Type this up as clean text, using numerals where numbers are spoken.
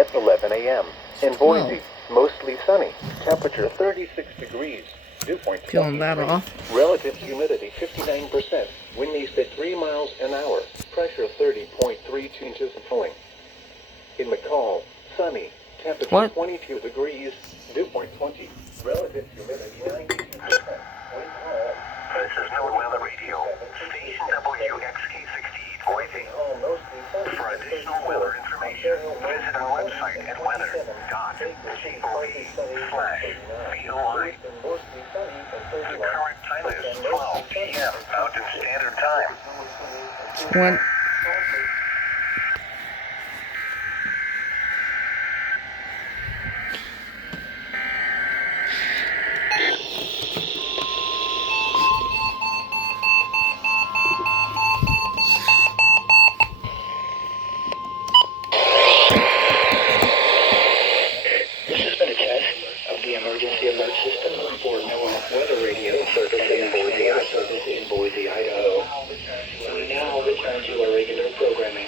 at 11 a.m. In 12. Boise, mostly sunny. Temperature 36 degrees. Dew point Peeling that 23. off. Relative humidity 59%. Wind east at 3 miles an hour. Pressure 30.32 inches of flowing. In McCall, sunny. Temperature What? 22 degrees. Dew point 20. Relative humidity 92%. Wind calm. This is NOAA Weather Radio, station WXK68 Boise. For additional weather information, visit our website at weather.gov/VOI. The current time is 12 p.m. Mountain Standard Time. What? This has been a test of the emergency alert system for NOAA Weather Radio service in Boise, Idaho. We now return to our regular programming.